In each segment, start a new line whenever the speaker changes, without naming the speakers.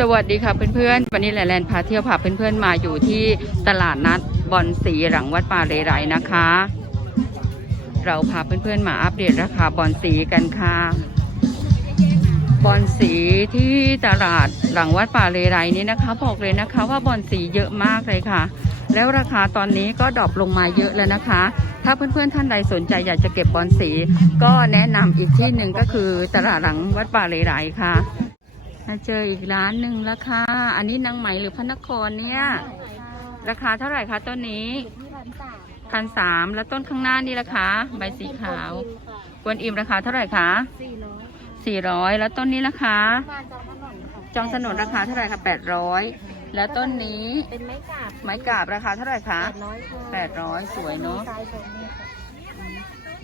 สวัสดีค่ะเพื่อนๆ วันนี้แหลแลนพาเที่ยวพาเพื่อนๆมาอยู่ที่ตลาดนัดบอนสีหลังวัดป่าเรไรนะคะ เราพาเพื่อนๆมาอัปเดตราคาบอนสีกันค่ะ บอนสีที่ตลาดหลังวัดป่าเรไรนี้นะคะ บอกเลยนะคะว่าบอนสีเยอะมากเลยค่ะ แล้วราคาตอนนี้ก็ดรอปลงมาเยอะแล้วนะคะ ถ้าเพื่อนๆท่านใดสนใจอยากจะเก็บบอนสี ก็แนะนำอีกที่หนึ่งก็คือตลาดหลังวัดป่าเรไรค่ะ มาเจออีกร้านหนึ่งราคาอันนี้นางไหมหรือพระนครเนี่ย ราคาเท่าไหร่คะต้นนี้
ที่พันสาม
พันสามแล้วต้นข้างหน้านี่ราคาใบสีขาว กวนอิมราคาเท่าไหร่คะ
สี่ร้อย
สี่ร้อยแล้วต้นนี้ราคา
มาจองถนนค่ะ
จองสนุนราคาเท่าไหร่คะแปดร้อยแล้วต้นนี้
เป็นไม้กาบ
ไม้กาบราคาเท่าไหร่คะ
แปดร้อยค่ะ
แปดร้อยสวยเนอะ
ทรายชมนี่ค่ะ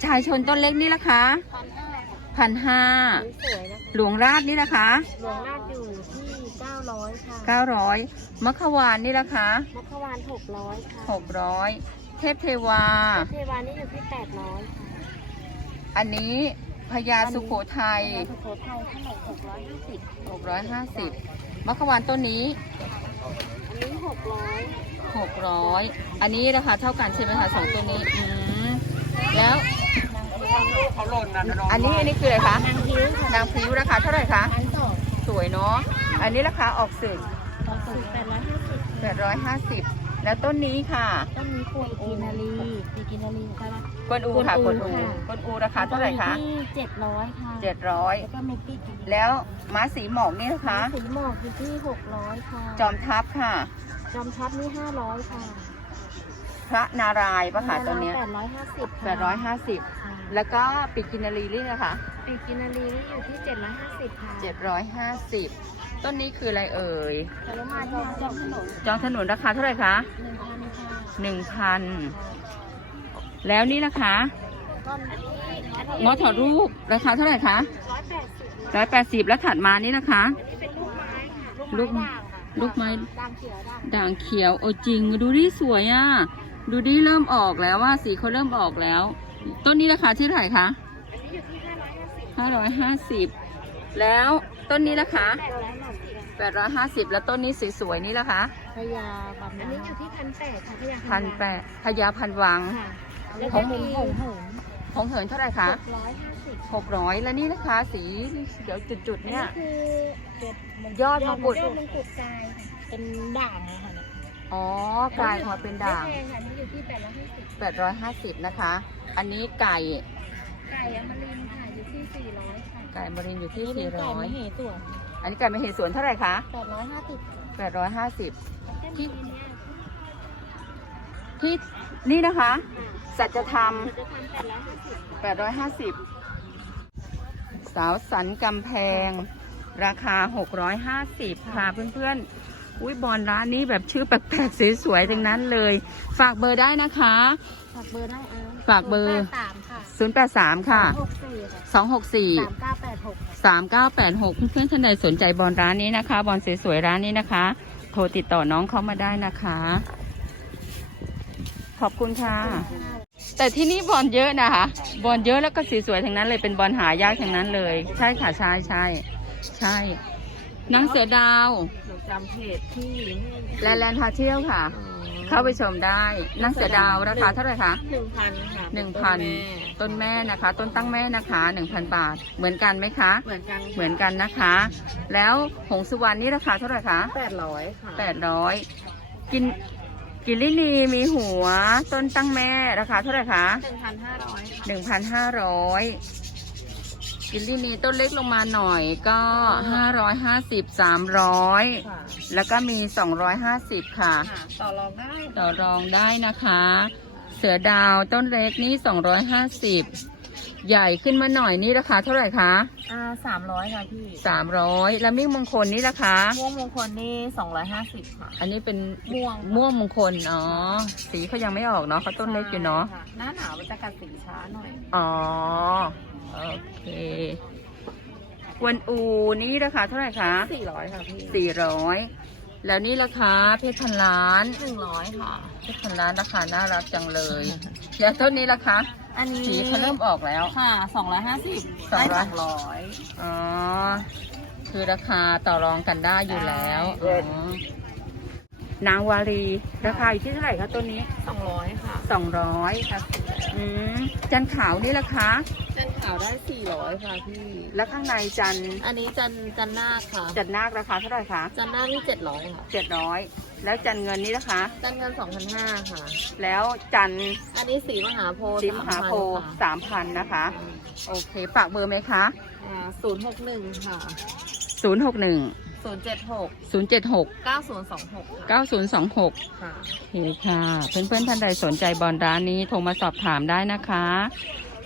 ชายชนต้นเล็กนี่ราคา
พันห้าค่ะ
พันห้า
สวยนะคะ
หลวงราชนี่ราคา
หลวงราชอยู่ที่เก้าร้อยค่ะ
เก้าร้อยมะขวานนี่ราคา
มัควานหกร้อยค่ะ
หกร้อยเทพเทวา
เทวานี่อยู่ที่แปดร้อยค่ะ
อันนี้พญาสุโขทัย
สุโขทัยเท่าไหร่หกร้อยห้าสิบ
650มะขวานต้นนี้
อันนี้หกร้อย
600อันนี้ราคาเท่ากันใช่ไหมคะสองตัวนี้อืมแล้ว อันนี้อันนี้คืออะไรคะ
นางพิ้วค่ะ
นางพริ้วราคาเท่าไหร่คะ
พันสอง
สวยเนาะ อันนี้ราคาออกสื่อ
ต่อสูตรแปดร้อยห้าสิบ
850 แล้วต้นนี้ค่ะ
ต้นนี้กล้วยกินารีปีกินารีใช่ไหม
กวนอูค่ะก
ก
ว
วนนอู
อู
ค่ะ
กวนอูราคาเท่าไหร่คะ
ที่เจ็ดร้อยค่ะ
700
แล้วก็เมกกี้กิน
แล้วม้าสีหมอกนี่นะคะ
สีหมอกอยู่ที่หกร้อยค่ะ
จอมทัพค่ะ
จอมทัพนี่ห้าร้อยค่ะ
พระนารายณ์ปะคะตัวเนี้ย
แปดร้อยห้าสิบ
850
ค่ะ
แล้วก็ปิดกินารีนี่นะคะ
ปีกินารีนี่อยู่ที่เจ็ดร้อยห้าสิบค่ะ
750 ต้นนี้คืออะไรเอ่ย
แต่ละมาจองจองถนน
จองถนนราคาเท่าไหร่คะ
หนึ่งพันค่ะ
หนึ่งพันแล้วนี่นะคะ
ก็อันนี้อันนี้
งอถอดรูปราคาเท่าไหร่คะ
ร้อยแปดสิบ
ร้อยแปดสิบแล้วถัดมานี่นะคะ
อันนี้เป็นลูกไม้ค่ะ
ลูก
ด่างค่ะ
ลูกไม้
ด่างเขียวด่าง
ด่างเขียวโอจริง ดูดิสวยอะ ดูดิเริ่มออกแล้วว่าสีเขาเริ่มออกแล้ว ต้นนี้ราคาเท่าไหร่คะ
อันนี้อยู่ที่ห้าร้อยห้าสิบ
ห้าร้อยห้าสิบแล้วต้นนี้ราคา
แปดร้อยห้าสิบ
แปดร้อยห้าสิบแล้วต้นนี้สวยๆนี่ราคา
พญาบัมอันนี้อยู่ที่พันแปดค่ะพญา
พันแปดพญาพันวัง
ค่ะแล้ว
ข
ก็
อง
มีหงหง
ของเหินเท่าไหร่คะ
หกร้อยห้าสิบ
หกร้อยแล้วนี่ราคาสีเดี๋ยวจุดๆ
อัน
เนี่
นี้
ย
คือเจ็ด
ยอดมงกุฎ
ยอดมงกุฎกายค่ะเป็นด่างอะค่ะ
อ๋อกลายมาเป็นด่าง
ไม่แพงค่ะอันนี้อยู่ที่แปดร้อยห้าสิบ
850 นะคะ อันนี้ไก่
ไก่อมรินทร์ค่ะอยู่ที่สี่ร้อยค่ะ
ไก่มรินทร์อยู่ที่
นี่เป็นไก่มเห
400
ส่วน
อันนี้ไก่มเหสวนเท่าไหร่คะ
แปดร้อยห้าสิบ
850
ที่
ที่นี่นะคะ สัจธรรม
จะทำแปดร้อยห้าสิบ
850 สาวสันกำแพง ราคา 650 ค่ะเพื่อนๆ อุ้ยบอลร้านนี้แบบชื่อแปลกๆสวยๆทั้งนั้นเลย ฝากเบอร์ได้นะคะ
ฝากเบอร์ได้เอา
ฝากเบอร์
ศูนย์แปดสามค่ะ
083 ค่ะ
หกสี่ค่ะ
264
สามเก้าแปดหก
3986 เพื่อนๆท่านใดสนใจบอลร้านนี้นะคะ บอลสวยๆร้านนี้นะคะ โทรติดต่อน้องเขามาได้นะคะ ขอบคุณค่ะ แต่ที่นี่บอลเยอะนะคะ บอลเยอะแล้วก็สีสวยทั้งนั้นเลยเป็นบอลหายากทั้งนั้นเลย ใช่ค่ะใช่ใช่ใช่นางเสือดาว
หนู จำเพจที่
แลนด์แลนด์พาเที่ยวค่ะ เข้าไปชมได้นางเสือดาวราคาเท่าไหร่คะ
หนึ่งพันค่ะ
หนึ่งพันต้นแม่นะคะ ต้นตั้งแม่นะคะหนึ่งพันบาท เหมือนกันไหมคะ
เหมือนกัน
เหมือนกันนะคะ แล้วหงสุวรรณนี่ราคาเท่าไหร่คะ
แปดร้อยค่ะ
แปดร้อยกินกินลินีมีหัวต้นตั้งแม่ราคาเท่าไหร่คะ
หนึ่งพันห้าร้อยค่ะ
หนึ่งพันห้าร้อย กินลินีต้นเล็กลงมาหน่อยก็ห้าร้อยห้าสิบสามร้อย
ค่ะ
แล้วก็มีสองร้อยห้าสิบค่ะ
ค่ะต่อรองได้
ต่อรองได้นะคะ เสือดาวต้นเล็กนี่สองร้อยห้าสิบใหญ่ขึ้นมาหน่อยนี่ราคาเท่าไหร่คะ
อ่าสามร้อยค่ะพี่
สามร้อยแล้วมิ่งมงคลนี่ราคา
ม่วงมงคลนี่สองร้อยห้าสิบค่ะ
อันนี้เป็น
ม่วง
ม่วงมงคลอ๋อสีเขายังไม่ออกเนาะเขาต้นเล็กอยู่เนาะ
ใช่ค่หน้าหนาวมันจะกัดสีช้าหน่อย
อ๋อ โอเคกวนอูนี่ราคาเท่าไหร่คะ
สี่ร้อยค่ะพี่
สี่ร้อยแล้วนี่ราคาเพชรพันล้าน
หนึ่งร้อยค่ะ
เพชรพันล้านราคาน่ารักจังเลยแล้วต้นนี้ราคา
อันนี้
สีเขาเริ่มออกแล้ว
ค่ะสองร้อยห้าสิบ
สองร้อย
สองร้อย
อ๋อคือราคาต่อรองกันได้อยู่แล้วอ๋อนางวารีราคาอยู่ที่เท่าไหร่คะตัวนี้
สองร้อยค่ะ
สองร้อยอืมจันขาวนี่ราคา
จันขาวได้สี่ร้อยค่ะพี่
แล้วข้างในจัน
อันนี้จันจันนาคค่ะ
จันนาคราคาเท่าไหร่คะ
จันนาคนี่เจ็ดร้อยค่ะ
เจ็ดร้อยแล้วจันเงินนี่นะคะ
จันเงินสองพันห้าค่ะ
แล้วจัน
อันนี้สีมหาโพธิ์
ซิมหาโพ
3,000
สามพันนะคะ โอเคฝากเบอร์ไหมคะ
ศูนย์หกหนึ่งค่ะ
ศูนย์หกหนึ่ง
ศูนย์เจ็ดหก
ศูนย์เจ็ดหก
เก้าศูนย์สองหกค่ะ
เก้าศูนย์สองหก
ค่ะ
โอเคค่ะ เพื่อนๆท่านใดสนใจบอลร้านนี้โทรมาสอบถามได้นะคะ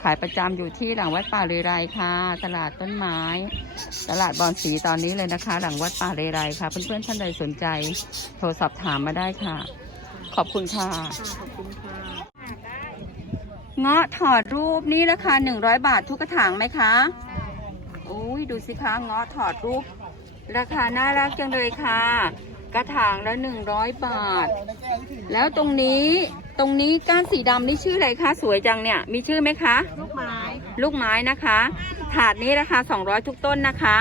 ขายประจำอยู่ที่หลังวัดป่าเรไรค่ะ ตลาดต้นไม้ ตลาดบอลสีตอนนี้เลยนะคะ หลังวัดป่าเรไรค่ะ เพื่อนๆท่านใดสนใจ โทรสอบถามมาได้ค่ะ ขอบคุณค่ะ
ค่ะ ขอบคุณค่ะ
เงาะถอดรูปนี่ราคา100 บาททุกกระถางไหมคะอุ้ยดูสิคะเงาะถอดรูป ราคาน่ารักจังเลยค่ะ กระถางละ100 บาท แล้วตรงนี้ ตรงนี้ก้านสีดำนี่ชื่ออะไรคะ สวยจังเนี่ย มีชื่อไหมคะ
ลูกไม้
ลูกไม้นะคะ ถาดนี้ราคา200 ทุกต้นนะคะ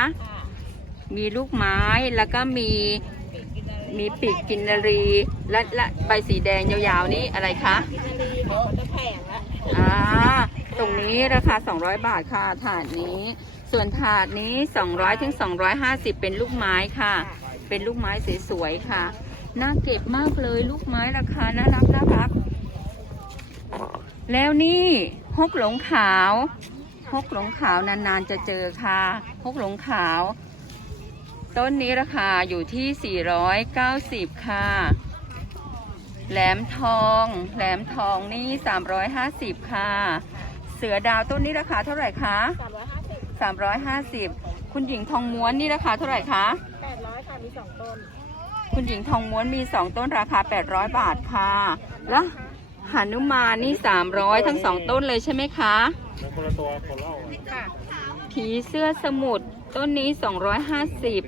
มีลูกไม้แล้วก็มีมีปีกกินนารี และและใบสีแดงยาวๆนี่อะไรคะ
กินนารีเขาจะแพงละ
อ่าตรงนี้ราคา 200 บาทค่ะถาดนี้ ส่วนถาดนี้ 200ถึง250 เป็นลูกไม้ค่ะ เป็นลูกไม้สวยๆค่ะน่าเก็บมากเลยลูกไม้ราคาน่ารักน่ารัก แล้วนี่ฮกหลงขาวฮกหลงขาวนานๆจะเจอค่ะฮกหลงขาว ต้นนี้ราคาอยู่ที่ 490 ค่ะ แหลมทอง แหลมทองนี่ 350 ค่ะ เสือดาวต้นนี้ราคาเท่าไหร่คะ
สามร้อยห้าสิบ
350 คุณหญิงทองม้วนนี่ราคาเท่าไหร่คะ
แปดร้อยค่ะมีสองต้น
คุณหญิงทองม้วนมี 2 ต้นราคา 800 บาทค่ะ แล้ว หานุมานนี่300ทั้ง2ต้นเลยใช่ไหมคะ
ค่ะ
ผีเสื้อสมุทรต้นนี้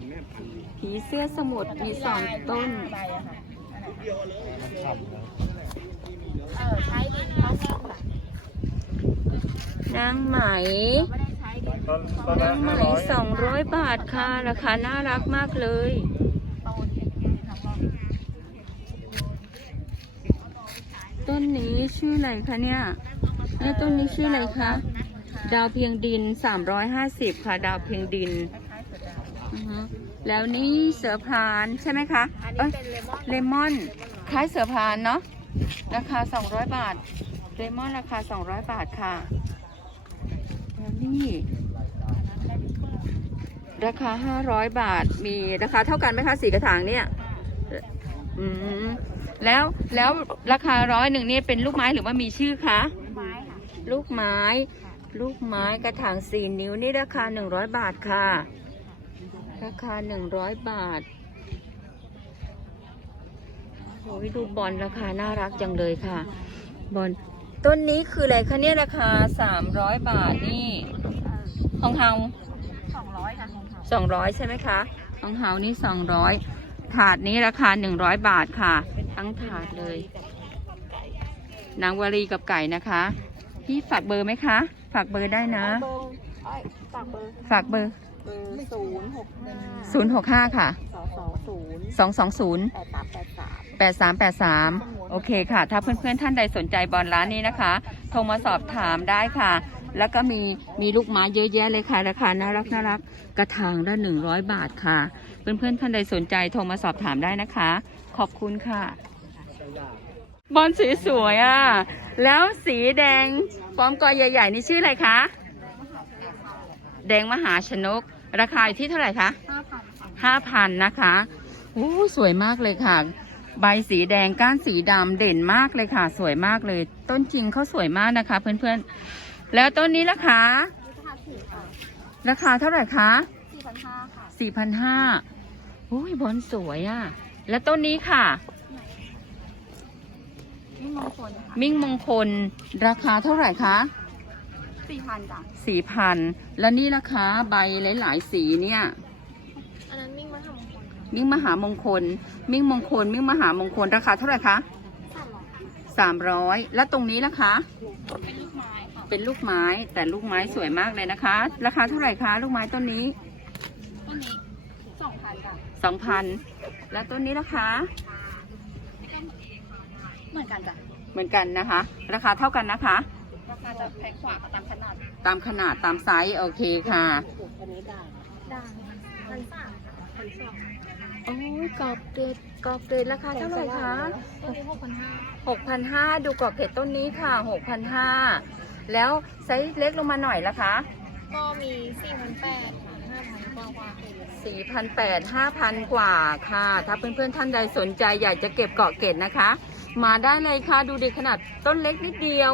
250ผีเสื้อสมุทรมี2ต้น
ใบอะค่ะเออใช้ดินเขาเงินค่ะ
นางไหม
ไม่ได้ใช้ดิน
นางไหม200บาทค่ะราคาน่ารักมากเลย
โตเป็นยังไงคะพ่อ
ต้นนี้ชื่ออะไรคะเนี่ยเนี่ยต้นนี้ชื่ออะไรคะ ดาวเพียงดิน 350 ค่ะ ดาวเพียงดิน
อื
อฮึแล้วนี่เสือพานใช่ไหมคะเอ้ย
เลมอน
คล้ายเสือพานเนาะ ราคา 200 บาท เลมอนราคา 200 บาทค่ะแล้วนี่ ราคา 500 บาท มีราคาเท่ากันไหมคะสีกระถางเนี่ย อืม แล้วแล้วราคาร้อยหนึ่งนี่เป็นลูกไม้หรือว่ามีชื่อคะ
ไม้ค่ะ
ลูกไม้ ลูกไม้กระถางสี่นิ้วนี่ราคาหนึ่งร้อยบาทค่ะ ราคาหนึ่งร้อยบาทโอ้ยดูบอลราคาน่ารักจังเลยค่ะ บอลต้นนี้คืออะไรคะเนี่ยราคาสามร้อยบาทนี่ของเฮา
สองร้อยค่ะของเขา
สองร้อยใช่ไหมคะของเฮานี่สองร้อยถาดนี้ราคาหนึ่งร้อยบาทค่ะ ทั้งถาดเลย นางวลีกับไก่นะคะ พี่ฝากเบอร์ไหมคะ ฝากเบอร์ได้นะ
เบอร์เอ้ยฝากเบอร์
ฝากเบอร์
เบอร์ศูนย์หกห้า
065ค่ะ
สองสองศูนย์
220
แปดสามแปดสาม
8383โอเคค่ะ ถ้าเพื่อนๆท่านใดสนใจบอลร้านนี้นะคะ โทรมาสอบถามได้ค่ะ แล้วก็มีมีลูกไม้เยอะแยะเลยค่ะ ราคาน่ารักน่ารักกระถางละ100บาทค่ะ เพื่อนๆท่านใดสนใจโทรมาสอบถามได้นะคะ ขอบคุณค่ะ บอลสีสวยๆอะ แล้วสีแดงพร้อมกอใหญ่ ๆ นี่ชื่ออะไรคะ แดงมหาชนก ราคาอยู่ที่เท่าไหร่คะ
ห้าพันค่ะ
ห้าพันนะคะโอ้สวยมากเลยค่ะ ใบสีแดงก้านสีดำเด่นมากเลยค่ะ สวยมากเลย ต้นจริงเขาสวยมากนะคะ เพื่อนๆ แล้วต้นนี้ราคา
นี่ค่ะสี่ค่ะ
ราคาเท่าไหร่คะ
สี่พันห้าค่ะ
สี่พันห้าโอ้ยบอลสวยอะ่ะ แล้วต้นนี้ค่ะ
นี่มงคลค่ะ
มิ่งมงคลราคาเท่าไหร่คะ
สี่พันจ้ะ
สี่พันแล้วนี่ราคาใบหลายๆสีเนี่ย
อันนั้นมิ่งมาทำมงคลค่ะ
มิ่งมหามงคล มิ่งมงคล มิ่งมหามงคลราคาเท่าไหร่คะ
สามร้อย
สามร้อยแล้วตรงนี้นะคะ
เป็นลูกไม้ค่ะ
เป็นลูกไม้แต่ลูกไม้สวยมากเลยนะคะ ราคาเท่าไหร่คะ ลูกไม้ต้นนี้
ต้นนี้
สองพัน แล้วต้นนี้นะคะ
เหมือนกันจ้ะ
เหมือนกันนะคะ ราคาเท่ากันนะคะ
ราคาจะแพงกว่าตามขนาด
ตามขนาดตามไซส์โอเคค่ะ
อันนี้ด่างด่างพันสามพันสอง
โอ้ยกรอบเกรดกรอบเกรดราคาเท่าไหร่คะ
ตัวนี้หกพันห้า
หกพันห้าดูกรอบเกรดต้นนี้ค่ะหกพันห้าแล้วไซส์เล็กลงมาหน่อยละคะ
ก็มีสี่พันแปดห้าพันกว่ากว่า
สี่พันแปดห้าพันกว่าค่ะ ถ้าเพื่อนๆท่านใดสนใจอยากจะเก็บเกาะเกรดนะคะ มาได้เลยค่ะ ดูดิขนาดต้นเล็กนิดเดียว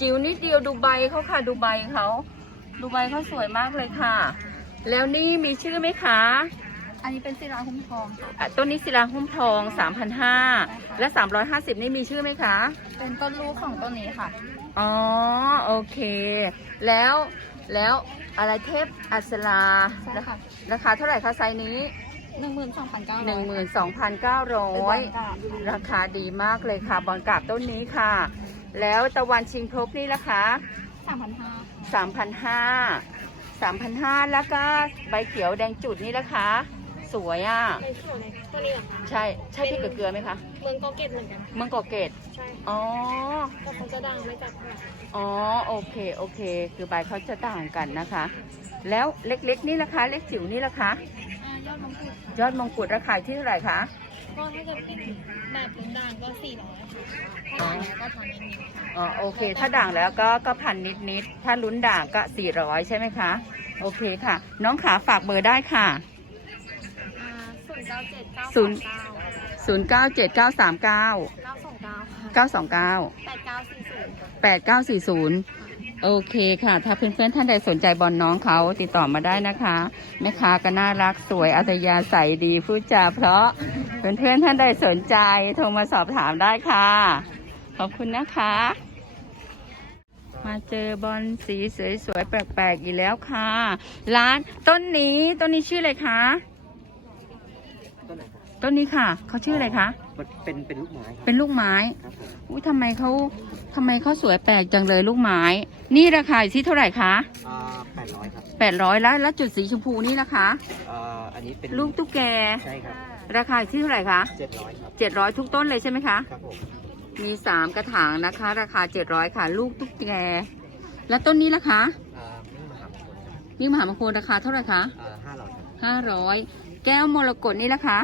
จิ๋วนิดเดียวดูใบเขาค่ะ ดูใบเขาดูใบเขาสวยมากเลยค่ะ แล้วนี่มีชื่อไหมคะ
อันนี้เป็นศิลาหุ้มทองค่ะ
อะต้นนี้ศิลาหุ้มทอง3,500และ 350 นี่มีชื่อไหมคะ
เป็นต้นลูกของต้นนี้ค่ะ
อ๋อ โอเค แล้ว แล้วอะไรเทพอัสรา
ใช่ค่ะ
ราคาเท่าไหร่คะไซส์นี้
หนึ่งหมื่นสองพันเก้า
12,900 ราคาดีมากเลยค่ะ บอลกราบต้นนี้ค่ะ แล้วตะวันชิงพบนี่ล่ะคะ
สามพันห้า
3,500 3,500 แล้วก็ใบเขียวแดงจุดนี่ล่ะคะ สวยอะ
ในส่วนในตัวนี้เหรอคะ
ใช่ใช่พริกกับเกลือไหมคะ
เมืองโกเกตเหมือนกัน
เมืองเกาะเกต
ใช่
อ๋อ
ก็เขาจะดังไม่จัดเท่าไหร่
อ๋อ โอเค โอเค คือใบเขาจะต่างกันนะคะ แล้วเล็กๆนี่ราคาเล็กจิ๋วนี่ราคา
อ่ายอดมงกุฎ
ยอดมงกุฎราคาที่เท่าไหร่คะ
ก็ถ้าเกิดเป็นแบบพื้นด่างก็สี่ร้อยค่ะถ้าด่างแล้วก็พันนิดๆค่ะ
อ๋อ โอเค ถ้าด่างแล้วก็ก็พันนิดๆ ถ้าลุ้นด่างก็400ใช่ไหมคะ โอเคค่ะ น้องขาฝากเบอร์ได้ค่ะ
อ่าศูนย์เก้าเจ็ดเก้า
ศู
สา นม
ย์
เก้า
097939
เก้าสองเก้าค่ะ
929
แปดเก้าสี่ศูนย์ค่ะ
8940โอเคค่ะ ถ้าเพื่อนๆท่านใดสนใจบอลน้องเขาติดต่อมาได้นะคะ แม่ค้าก็น่ารักสวยอัธยาศัยดีพูดจาเพราะเพื่อนๆท่านใดสนใจโทรมาสอบถามได้ค่ะ ขอบคุณนะคะ มาเจอบอลสีสวยๆแปลกๆอีกแล้วค่ะ ร้านต้นนี้ต้นนี้ชื่ออะไรคะ
ต้นไหนครับ
ต้นนี้ค่ะ เขาชื่ออะไรคะ
มันเป็นเป็นลูกไม้ครับ
เป็นลูกไม้
ครับผม
อุ้ยทำไมเขาทำไมเขาสวยแปลกจังเลยลูกไม้ นี่ราคาอยู่ที่เท่าไหร่คะ
อ่าแปดร้อยครับ
แปดร้อยแล้วแล้วจุดสีชมพูนี่ล่ะคะ
อ่าอันนี้เป็น
ลูกตุ๊กแก
ใช่ครับ
ราคาอยู่ที่เท่าไหร่คะ
เจ็ดร้อยครับ
เจ็ดร้อยทุกต้นเลยใช่ไหมคะ
ครับผม
มีสามกระถางนะคะ ราคาเจ็ดร้อยค่ะ ลูกตุ๊กแก แล้วต้นนี้ล่ะคะ
อ่านี่มหามงคลครับ
นี่มหามงคลราคาเท่าไหร่คะ
อ่าห้าร้อยครับ
ห้าร้อยแก้วมรกตนี่ล่ะคะ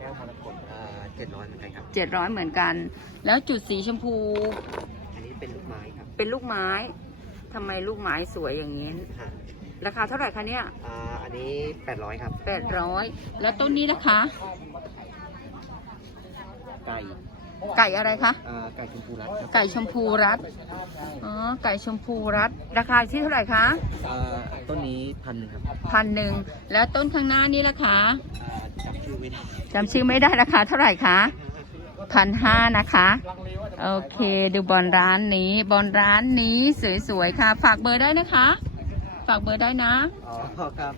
แก้วมรกตอ่า เจ็ดร้อยเหมือนกันครับ
เจ็ดร้อยเหมือนกัน แล้วจุดสีชมพู
อันนี้เป็นลูกไม้ครับ
เป็นลูกไม้ทำไมลูกไม้สวยอย่างนี้
ฮะ
ราคาเท่าไหร่คะเนี่ย
อ่าอันนี้แปดร้อยครับ
แปดร้อยแล้วต้นนี้ล่ะคะ
ไก่
ไก่อะไรคะ
อ่าไก่ชมพูรัตครับ
ไก่ชมพูรัด อ๋อ ไก่ชมพูรัด ราคาอยู่ที่เท่าไหร่คะ
อ่าต้นนี้พันหนึ่งครับ
พันหนึ่ง แล้วต้นข้างหน้านี่ล่ะคะ
อ่าจำชื่อไม่ได้
จำชื่อไม่ได้ราคาเท่าไหร่คะพันห้านะคะ โอเค ดูบอลร้านนี้ บอลร้านนี้สวยๆค่ะ ฝากเบอร์ได้นะคะ ฝากเบอร์ได้นะ
อ๋อครับ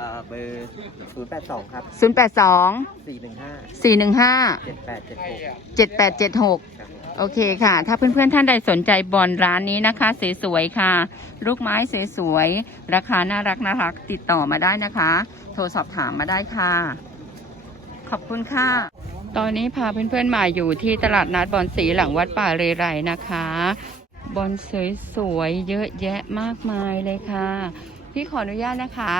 อ่าเบอร์ศูนย์แปดสองครับ
082
สี่หนึ่งห้า
415
เจ็ดแปดเจ็ดหก
7876
ครับผม
โอเคค่ะ ถ้าเพื่อนๆท่านใดสนใจบอลร้านนี้นะคะสวยๆค่ะ ลูกไม้สวยๆราคาน่ารักน่ารักติดต่อมาได้นะคะ โทรสอบถามมาได้ค่ะ ขอบคุณค่ะ ตอนนี้พาเพื่อนๆมาอยู่ที่ตลาดนัดบอลสีหลังวัดป่าเรไรนะคะ บอลสวยๆเยอะแยะมากมายเลยค่ะ พี่ขออนุญาตนะคะ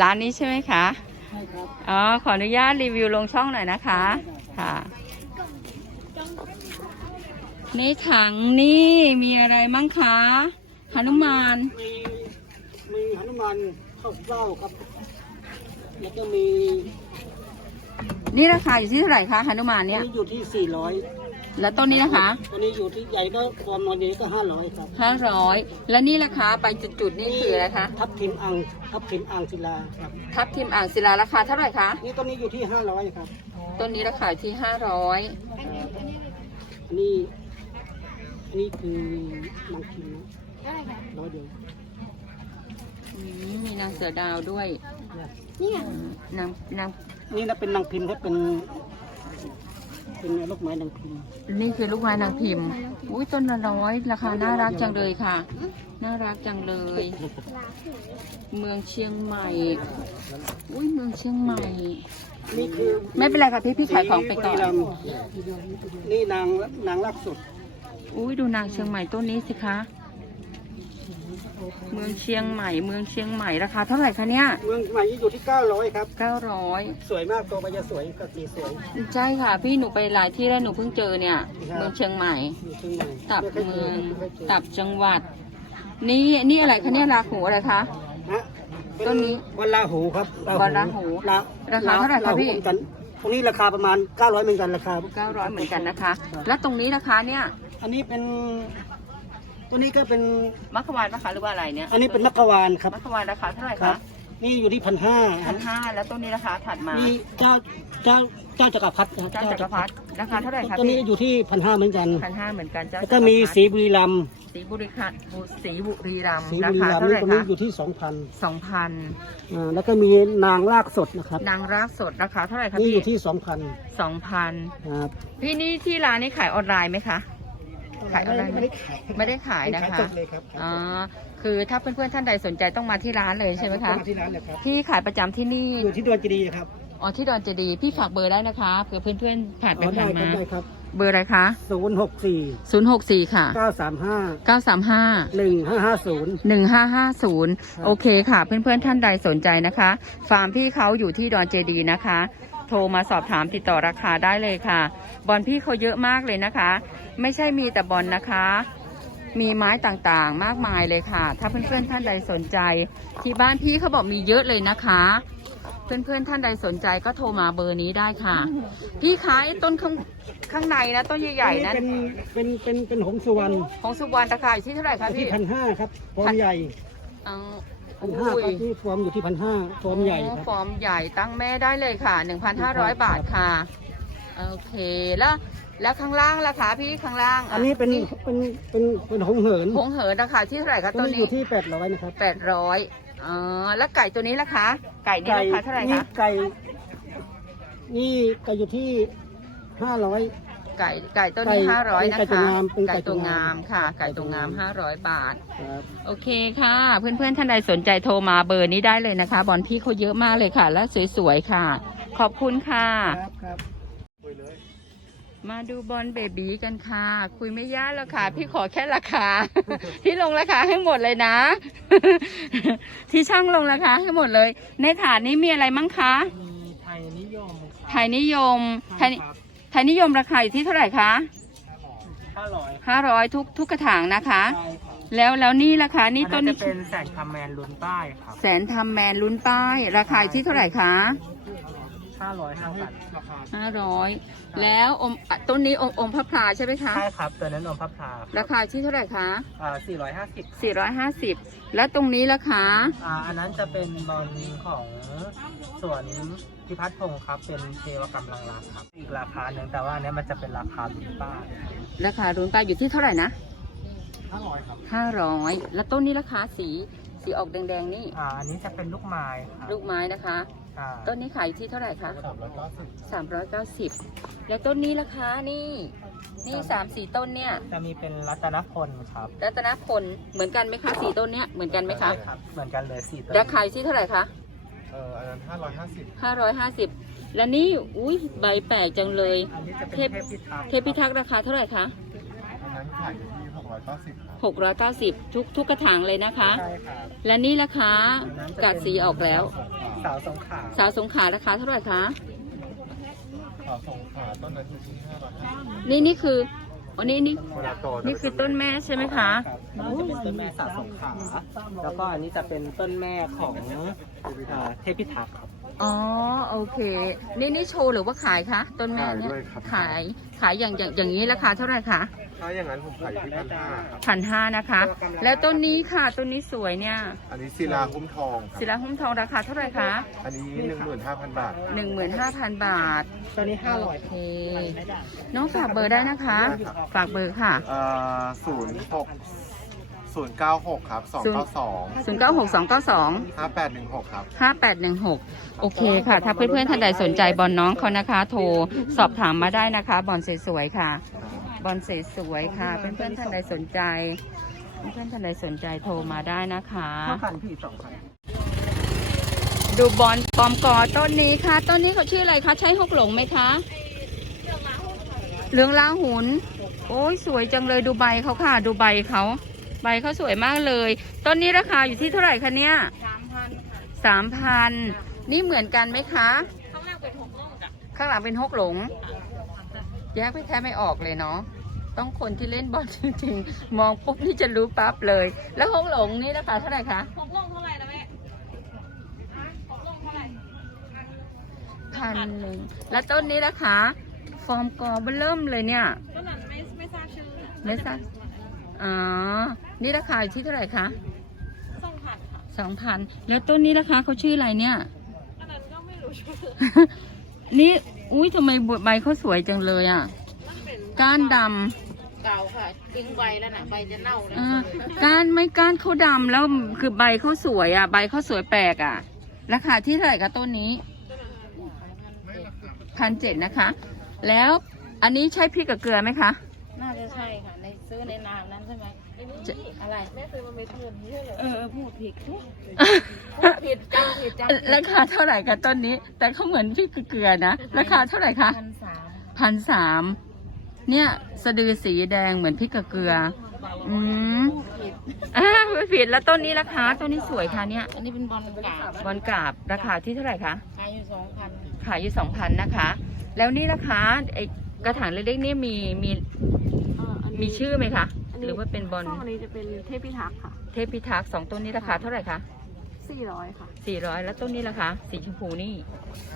ร้านนี้ใช่ไหมคะ
ใช่ครับ
อ๋อขออนุญาตรีวิวลงช่องหน่อยนะคะ ค่ะ ในถังนี่มีอะไรมั่งคะหนุมาน
มีมีหนุมานข้าวเจ้าครับแล้วก็มี
นี่ราคาอยู่ที่เท่าไหร่คะหนุมาน
อัน
เนี่ย
นี้อยู่ที่400
แล้วต้นนี้นะคะ
อันนี้อยู่ที่ใหญ่ก็ความนอนใหญ่ก็500ครับ
ห้าร้อยแล้วนี่ราคาไปจุดๆนี่คืออะไรคะ
ทับทิมอ่างทับทิมอ่างศิลาครับ
ทับทิมอ่างศิลาราคาเท่าไหร่คะ
นี่ต้นนี้อยู่ที่500ครับ
ต้นนี้ราคาอยู่ที่ห้าร้อย
อันนี้อันนี้คือนางคิมนะร้อยเดียว
มีนางเสือดาวด้วย
นี่ไง
นางนาง
นี่นะเป็นนางพิมพ์ครับเป็น เป็นลูกไม้นางพิมพ์
นี่คือลูกไม้นางพิมพ์ อุ้ยต้นละร้อยราคาน่ารักจังเลยค่ะ น่ารักจังเลย เมืองเชียงใหม่ อุ้ยเมืองเชียงใหม่
นี่คือ
ไม่เป็นไรค่ะพี่พี่ขายของไปก่อน
บุรีรัมย์นี่นางนางรักสุด
อุ้ยดูนางเชียงใหม่ต้นนี้สิคะ เมืองเชียงใหม่ เมืองเชียงใหม่ราคาเท่าไหร่คะเนี่ย
เมืองใหม่อยู่ที่ 900 ครับ
เก้าร้อย
สวยมากตัวใบจะสวยกับสีสวย
ใช่ค่ะ พี่หนูไปหลายที่แล้วหนูเพิ่งเจอเนี่ย เมืองเชียงใหม่
อยู่เชียงใหม่
ตับ
ไค่ย
เมือง
ไค่ยจ
ตับจังหวัด นี่นี่อะไรคะเนี่ยราหูอะไรคะ
ฮะเป็
ต้นนี้
วันลาหูครับ
วันลาหู
ล
ราคาเท่าไหร่คะ
ล
พี่
เหมือนกันตรงนี้ราคาประมาณ 900เหมือนกันราคา
เก้าร้อยเหมือนกันนะคะ แล้วตรงนี้นะคะเนี่ย
อันนี้เป็น ตัวนี้ก็เป็น
มัคควานปะคะหรือว่าอะไรเนี่ย
อันนี้เป็นมัคควานครับ
มัคควานราคาเท่าไหร่
ครั
คะ
บ นี่อยู่ที่พันห้า
พันห้าแล้วต้นนี้ราคาถัดมา
นี่เจ้าเจ้าเจ้าจักรพรรดินะ
เจ้าจักรพรรดิราคาเท่าไหร่คะ
ตัวนี้
พี่
อยู่ที่พันห้าเหมือนกัน
พันห้าเหมือนกันเจ้า
แล้วก็มีสีบุรีรัมย์
สีบุรีคับุสีบุรีรัมย์
สี
รา
บุรี
คา
รัมย์
เท่าไห
นี่
ร่
ตัวนี้
คะ
อยู่ที่สองพัน
สองพัน
อ่าแล้วก็มีนางรากสดนะครับ
นางรากสดราคาเท่าไหร่คะ
นี่
พี่
อยู่ที่สองพัน
สองพัน
ครับ
พี่นี่ที่ร้านนี่ขายออนไลน์ไหมคะ ขายออนไลน์ไหม
ไม่ได้ขาย
ไม่ได้ขายนะ
ขาย
คะ
สดเลยครับ
อ๋อ คือถ้าเพื่อนๆท่านใดสนใจต้องมาที่ร้านเลยใช่ไหมคะ
มาที่ร้านเลยครับ
พี่ขายประจำที่นี่
อยู่ที่ดวนจีดีย์ครับ
อ๋อ ที่ดอนเจดีย์พี่ฝากเบอร์ได้นะคะเผื่อเพื่อนๆผ่านไป
อ๋อได้
ผ่าน
ครับ
มา
ได้ครับ
เบอร์อะไรคะ
ศูนย์หกสี่
064 ค่ะ
เก้าสามห้า
935
หนึ่งห้าห้าศูนย์
1550 โอเคค่ะ เพื่อนๆท่านใดสนใจนะคะ ฟาร์มพี่เขาอยู่ที่ดอนเจดีย์นะคะ โทรมาสอบถามติดต่อราคาได้เลยค่ะ บอลพี่เขาเยอะมากเลยนะคะ ไม่ใช่มีแต่บอลนะคะ มีไม้ต่างๆมากมายเลยค่ะ ถ้าเพื่อนๆท่านใดสนใจ ที่บ้านพี่เขาบอกมีเยอะเลยนะคะ เพื่อนๆท่านใดสนใจก็โทรมาเบอร์นี้ได้ค่ะ พี่ขายต้นข้างข้างในนะต้นใหญ่ๆนะ
เป็นเป็นเป็นเป็นหงสุวรรณ
ของสุวรรณราคาอยู่ที่เท่าไหร่คะ
ที่
พี่
พันห้าครับฟอร์มใหญ่
เอา
พันห้าครับที่ฟอร์มอยู่ที่พันห้าฟอร์มใหญ่ครับ
ฟอร์มใหญ่ตั้งแม่ได้เลยค่ะ 1,500 บาทค่ะ โอเค แล้ว แล้วข้างล่างล่ะคะพี่ข้างล่าง
อันนี้เป็นเป็นเป็นเป็นหงเหิน
ผงเหินราคาที่เท่าไหร่คะ
ตั
ตัวว
นี้อ
นี้
ยู่ที่แปดร้อยนะครับ
800อ๋อแล้วไก่ตัวนี้ล่ะคะ ไก่นี่ราคาเท่าไหร่
นี่
คะ
ไก่ นี่ไก่อยู่ที่ห้าร้อย
ไก่ไก่ตัวนี้
ไก่
500นะ
ไก่ตัว
คะ
งามเป็นไก่
ไก่
ตั
ตัว
วงางา
มมค่ะ ไก่ตัวงาม500บาท
ครับ
โอเคค่ะ เพื่อนๆท่านใดสนใจโทรมาเบอร์นี้ได้เลยนะคะ บอลพี่เขาเยอะมากเลยค่ะ และสวยๆค่ะ ขอบคุณค่ะ
ครับครับ
มาดูบอลเบบีกันค่ะ คุยไม่ยากแล้วค่ะ พี่ขอแค่ราคาพี่ลงราคาให้หมดเลยนะ ที่ช่างลงราคาให้หมดเลย ในถาดนี้มีอะไรมั่งคะ
มีไทยนิยม
ไทยนิยมไทยไท ยนิยมราคาอยู่ที่เท่าไหร่คะ
ห้าร้อย
ห้าร้อยทุกทุกกระถางนะคะ
ใช่ครับ
แล้วแล้วนี่ราคานี่ต้น
จะ
นี้
เป็นแสงคำแมนลุ้นป้ายครับ
แสนทำแมนลุ้นป้าย ราคาอยู่ที่เท่าไหร่คะ
ห้าร้อยห้าพัน
ห้าร้อยแล้วอมอะต้นนี้อมอมพระพลาใช่ไหมคะ
ใช่ครับตัวนั้นนมพับพา
ราคาที่เท่าไหร่คะ
อ่าสี่ร้อยห้าสิบ
450 แล้วตรงนี้ราคา
อ่าอันนั้นจะเป็นบอลของสวน พิพัฒน์พงศ์ครับเป็นเทวกรรมลังรักครับ อีกราคาหนึ่งแต่ว่าอันเนี้ยมันจะเป็นราคาลุ้นป้าย
ราคารุนป้ายอยู่ที่เท่าไหร่นะ
ห้าร้อยครับ
500แล้วต้นนี้ราคาสีสีออกแดงๆนี่
อ่าอันนี้จะเป็นลูกไม้ครับ
ลูกไม้นะคะ
อ่า
ต้นนี้ขายอยู่ที่เท่าไหร่คะ
สามร้อยเก้าสิบ
390แล้วต้นนี้ราคานี่นี่สามสี่ต้นเนี่ย
จะมีเป็นรัตนพลครับ
รัตนพลเหมือนกันไหมคะสี่ต้นเนี้ยเหมือนกันไหมคะ
ใช่ครับเหมือนกันเลยสี่ตัว
ราคาอยู่ที่เท่าไหร่คะ
เอออันนั้นห้าร้อยห้าสิบ
550และนี่อุ้ยใบแปลกจังเลย
อันนี้จะเป็น
เท
เท
พ
พพิทักษ์
เทพิทักษ์ราคาเท่าไหร่คะ
อันนั้นขายอยู่ที่หกร้อยเก้าสิบครับ
690ทุกทุกกระถางเลยนะคะ
ใช่ครับ
และนี่ราคากัดสีออกแล้ว
สาวสงขลา
สาวสงขลาราคาเท่าไหร่คะ
ขอส่งขาต้นนั้นอยู่ที่ห้าร้อยห้าสิบ
นี่นี่คือ อันนี้นี่
เวลาโต
นี่คือต้นแม่ใช่ไหมคะ
ครับอันนี้จะเป็นต้นแม่สาวสงขลาแล้วก็อันนี้จะเป็นต้นแม่ของอ่าเทพพิทักษ์ครับ
อ๋อโอเค นี่นี่โชว์หรือว่าขายคะต้นแม่
ขาย
เนี่ย
ด้วยครับ
ขายขายอย่างอย่างอย่างนี้ราคาเท่าไหร่คะ
ถ้าอย่างนั้นผมขายอยู่ที่พันห้าครับ
พันห้านะคะ แล้วต้นนี้ค่ะต้นนี้สวยเนี่ย
อันนี้ศิลาคุ้มทองค
ศิ
รับ
ลาหุ้มทองราคาเท่าไหร่คะ
อันนี้หนึ่งหมื่นห้าพันบาท
หนึ่งหมื่นห้าพันบาท
ตัวนี้ห้าร้
โอ
อย
เคน้องฝากเบอร์ได้นะคะ ฝากเบอร์ค่ะ
เอ่อศูนย์หก
ศูนย์เก้าหกครับสองเก้าสอง
0 9 6 2 9 2
ห้าแปดหนึ่งหกครับ
5816 โอเคค่ะ ถ้าเพื่อนๆท่านใดสนใจบอลน้องเขานะคะ โทรสอบถามมาได้นะคะ บอลสวยๆค่ะ บอลสวยๆค่ะ เพื่อนๆท่านใดสนใจ เพื่อนๆท่านใดสนใจโทรมาได้นะคะ
เท่ากันพี่สองพัน
ดูบอลปลอมกอต้นนี้ค่ะ ต้นนี้เขาชื่ออะไรคะ ใช้หกหลงไหมคะเหลืองลาหุน โอ้ยสวยจังเลยดูใบเขาค่ะ ดูใบเขาใบเขาสวยมากเลย ต้นนี้ราคาอยู่ที่เท่าไหร่คะเนี่ย
สามพันค่ะ
สามพันนี่เหมือนกันไหมคะ
ข้างล่างเป็นหกโลกอะ
ข้างหลังเป็นหกหลง แยกไม่แท้ไม่ออกเลยเนาะ ต้องคนที่เล่นบอลจริงๆ มองปุ๊บนี่จะรู้ปั๊บเลย แล้วหกหลงนี่ราคาเท่าไหร่คะ
หกโลกเท่าไหร่นะแม่หกโลกเท่าไหร่
พันหนึ่งแล้วต้นนี้ราคาฟอร์มกอเบเริ่มเลยเนี่ย
ต้นนั้นไม่ไม่ทราบชื่อ
ไม่ทราบอ๋อ นี่ราคาอยู่ที่เท่าไหร่คะ
สองพันค่ะ
สองพันแล้วต้นนี้ราคาเขาชื่ออะไรเนี่ย
อันนั้นก็ไม่รู้ชื่อ
นี่อุ้ยทำไมใบเขาสวยจังเลยอะ
มันเป็น
ก้านด
เก่าค่ะ ทิ้งใบแล้วน่ะใบจะเน่าำแล้ว
เออก้านไม่ก้านเขาดำแล้วคือใบเขาสวยอะ ใบเขาสวยแปลกอะ ราคาที่เท่าไหร่คะต้นนี้พันเจ็ดนะคะ แล้วอันนี้ใช่พริกกับเกลือไหมคะ
น่าจะใช่ค่ะ ในซื้อในนามนั้นใช่ไหม
จะ
อะไรแม่ซื้อมาเม็ดเงินนี่เหรอเออพูดผิดพูด
รา
ผิดจำผิดจำผิด
คาเท่าไหร่คะต้นนี้ แต่เขาเหมือนพริกกับเกลือนะราคาเท่าไหร่คะ
พันสาม
พันสาม เนี่ยสะดือสีแดงเหมือนพริกกับเกลือ อืม
ผิด
อ่าไม่ผิดแล้วต้นนี้ราคาต้นนี้สวยค่ะเนี่ย
อันนี้เป็นบอลกาบบ
อลกราบราคาที่เท่าไหร่คะ
ขายอยู่สองพัน
ขายอยู่สองพันนะคะ แล้วนี่ราคาไอกระถางเล็กๆนี่มีมีมีชื่อไหมคะ หรือว่าเป็นบอล
ช่องอันนี้จะเป็นเทพพิทักษ์ค่ะ
เทพพิทักษ์สองต้นนี้ราคาเท่าไหร่คะ
สี่ร้อยค่ะ
สี่ร้อยแล้วต้นนี้ราคาสีชมพูนี่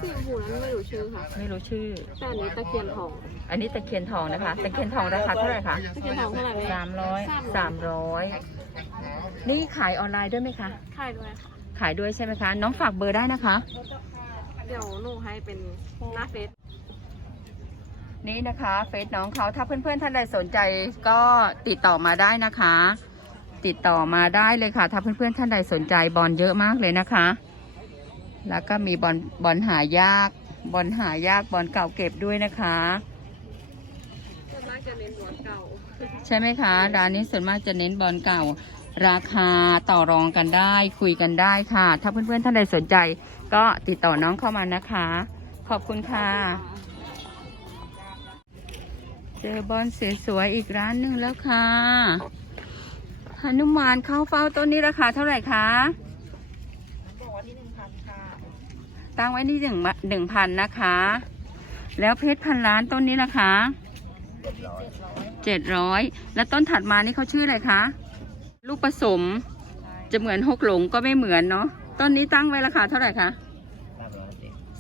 สีชมพูนั้นไม่รู้ชื่อค่ะ
ไม่รู้ชื่อ
แต่อันนี้ตะเคียนทอง
อันนี้ตะเคียนทองนะคะตะเคียนทองราคาเท่าไหร่คะ
ตะเคียนทองเท่าไหร่
สามร้อยสามร้อยนี่ขายออนไลน์ด้วยไหมคะ
ขายด้วยค่ะ
ขายด้วยใช่ไหมคะ น้องฝากเบอร์ได้นะคะ
เดี๋ยวหนูให้เป็นหน้าเฟซ
นี่นะคะเฟซน้องเขาถ้าเพื่อนๆท่านใดสนใจก็ติดต่อมาได้นะคะ ติดต่อมาได้เลยค่ะ ถ้าเพื่อนๆท่านใดสนใจบอลเยอะมากเลยนะคะ แล้วก็มีบอลบอลหายากบอลหายากบอลเก่าเก็บด้วยนะคะ
ส่วนมากจะเน้นบอลเก่า
ใช่ไหมคะร้านนี้ส่วนมากจะเน้นบอลเก่า ราคาต่อรองกันได้ คุยกันได้ค่ะ ถ้าเพื่อนๆท่านใดสนใจ ก็ติดต่อน้องเข้ามานะคะ ขอบคุณค่ะ เจอบอลสวยๆอีกร้านหนึ่งแล้วค่ะ หนุมานเข้าเฝ้าต้นนี้ราคาเท่าไหร่คะ
บอกว่าที่หนึ่งพันค่ะ
ตั้งไว้ที่หนึ่งหนึ่งพันนะคะ แล้วเพชรพันล้านต้นนี้ราคาเจ็ดร้อยแล้วต้นถัดมานี่เขาชื่ออะไรคะ ลูกผสม จะเหมือนหกหลงก็ไม่เหมือนเนาะ ต้นนี้ตั้งไว้ราคาเท่าไหร่คะ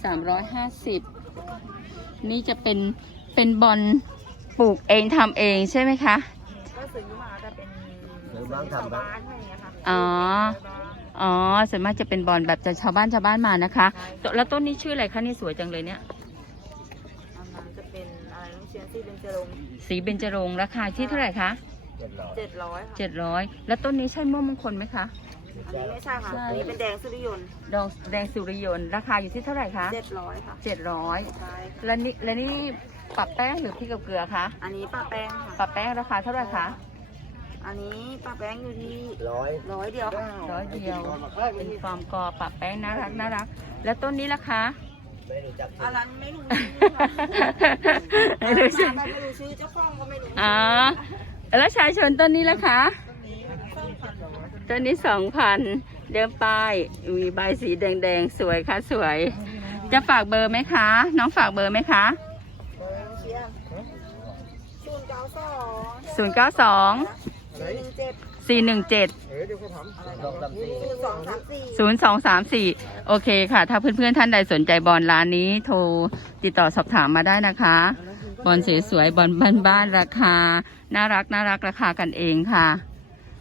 สามร้อยห้าสิบ นี่จะเป็นเป็นบอลปลูกเองทำเองใช่ไหมคะ
บ้างทำบ้าง
บ้านอะไรอย่างเงี้ยค่ะ
อ๋อ อ๋อส่วนมากจะเป็นบอลแบบจะชาวบ้านชาวบ้านมานะคะตแล้วต้นนี้ชื่ออะไรคะนี่สวยจังเลยเนี่ย
อันนั้นจะเป็นอะไรน้องเชียนซี่เป็นเจรง
สีเบญจรงค์ราคาที่เท่าไหร่คะ
เจ็ดร้อย
เจ็ดร้อยค่ะ
เจ็ดร้อยแล้วต้นนี้ใช่ม่วงมงคลไหมคะ
อันนี้ไม่ใช่ค่ะ
ใช่
อันนี้เป็นแดงสุริยนต์
ดองแดงสุริยนต์ราคาอยู่ที่เท่าไหร่คะ
เจ็ดร้อยค่ะ
เจ็ดร้อย
ใช่ค่ะ
แล้วนี่แล้วนี่ปรับแป้งหรือพริกกับเกลือคะ
อันนี้ป้าแป้งค่ะ
ปรับแป้งราคาเท่าไหร่คะ
อันนี้ป้าแป้งอยู่ที่
ร้อย
ร้อยเดียวค่ะ
ร้อยเดียว เป็นฟอร์มกอปรับแป้งน่ารักน่ารัก แล้วต้นนี้ราคา
ไม่รู้จัก
อันนั้นไม่รู้ชื่อค่ะ
ไม่รู้ชื่อ
ไม่รู้ชื่อเจ้าของก็ไม่รู้
อ๋อแล้วชายชนต้นนี้ล่ะคะต้นนี้สองพันเดิมป้ายมีใบสีแดงๆ สวยค่ะสวย จะฝากเบอร์ไหมคะ น้องฝากเบอร์ไหมคะ
เชียร์ศูนย์เก้าสอง
ศูนย์เก้าสอง
หนึ่งเจ็ด
สี่หนึ่งเจ็ด
ลองทำสิ
ศูนย์สองสามสี่
ศูนย์สองสามสี่โอเคค่ะ ถ้าเพื่อนๆท่านใดสนใจบอลร้านนี้โทรติดต่อสอบถามมาได้นะคะ บอลสวยๆบอลบ้านๆราคา น่ารักน่ารักราคากันเองค่ะ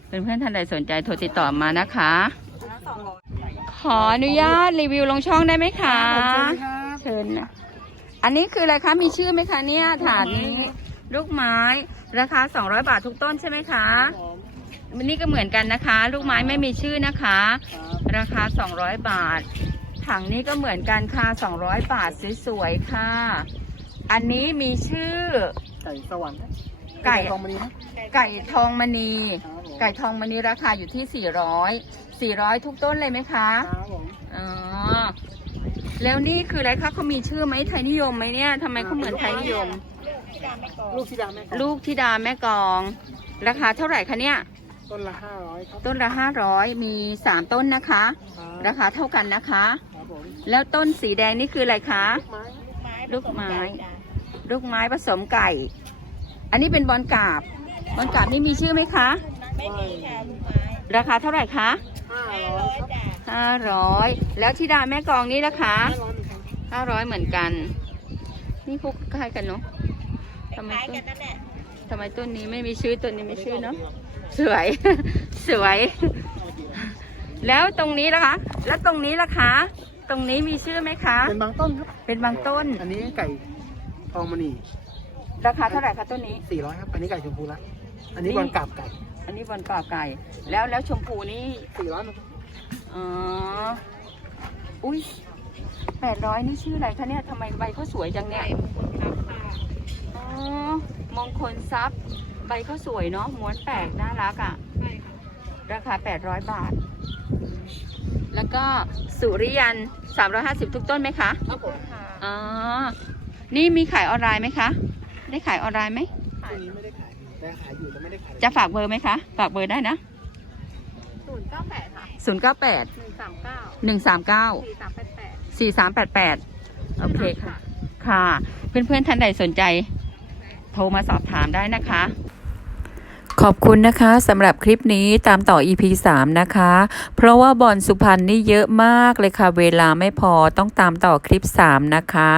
เพื่อนๆท่านใดสนใจโทรติดต่อมานะคะ
อันนั้นสองร้อย
ขออนุญาตรีวิวลงช่องได้ไหมคะเชิญนะอันนี้คืออะไรคะมีชื่อไหมคะเนี่ยถาดนี้ ลูกไม้ราคา 200 บาททุกต้นใช่ไหมคะนี่ก็เหมือนกันนะคะ ลูกไม้ไม่มีชื่อนะคะ ราคา 200 บาท ถังนี้ก็เหมือนกันค่ะ 200 บาทสวยๆค่ะ อันนี้มีชื่อ
ไก่สวรรค์
ไก่
ทองมณีนะ
ไก่ทองมณี
ครับผม
ไก่ทองมณีราคาอยู่ที่ 400 400 ทุกต้นเลยไหมคะ
ครับผม
อ๋อแล้วนี่คืออะไรคะเขามีชื่อไหมไทยนิยมไหมเนี่ยทำไมเขาเหมือนไทยนิยม
ลูกที่ดาแม่กอก
ลูกธิดาแม่กลอง ราคาเท่าไหร่คะเนี่ย
ต้นละห้าร้อยครับ
ต้นละ500มี3ต้นนะคะ ราคาเท่ากันนะคะ
ครับผม
แล้วต้นสีแดงนี่คืออะไรคะ
ไม้
ลูกไม้ ลูกไม้ผสมไก่ อันนี้เป็นบอลกาบบอลกาบนี่มีชื่อไหมคะ
ไม่มีค่ะลูกไม้
ราคาเท่าไหร่คะ
ห้าร้อยครับ
500แล้วธิดาแม่กลองนี่นะคะ
ห้าร้อยเหมือนกัน
500เหมือนกัน นี่พวกคล้ายกันเนาะ ทำไม
คล้าย
ต้
กันนนั่นแหละ
ทำไมต้นนี้ไม่มีชื่อต้นนี้มีชื่อเนาะสวย สวย แล้วตรงนี้ล่ะคะ แล้วตรงนี้ล่ะคะ ตรงนี้มีชื่อไหมคะ
เป็นบางต้นครับ
เป็นบางต้น
อันนี้ไก่ทองมณี
ราคาเท่าไหร่คะต้นนี้
สี่ร้อยครับ อันนี้ไก่ชมพูละ อันนี้
นี่
บอลกาบไก่
อันนี้บอลกรอบไก่ แล้วแล้วชมพูนี่
สี่ร้อย
อ๋อ อุ้ยแปดร้อยนี่ชื่ออะไรคะเนี่ยทำไมใบเขาสวยจังเนี่ยอ๋อ มงคลทรัพย์ใบเขาสวยเนาะม้วนแปลกน่ารักอะ่ะ
ใช่ค่ะ
ราคา 800 บาท แล้วก็สุริยัน 350 ทุกต้นไหมคะ
ครับผม
ค่ะ
อ๋อ นี่มีขายออนไลน์ไหมคะ ได้ขายออนไลน์ไหม
ตัวนี้ไม่ได้ขายได้ขายอยู่แต่ไม่ได้ขาย
จะฝากเบอร์ไหมคะ ฝากเบอร์ได้นะ
ศูนย์เก้าแปดค่ะ
098
หนึ่งสามเก้า
139
สี่สามแปดแปด
4388 โอเคค่ะ ค่ะ เพื่อนๆท่านใดสนใจโทรมาสอบถามได้นะคะ ขอบคุณนะคะสำหรับคลิปนี้ตามต่อ EP 3 นะคะ เพราะว่าบอลสุพรรณนี่เยอะมากเลยค่ะ เวลาไม่พอต้องตามต่อคลิป 3 นะคะ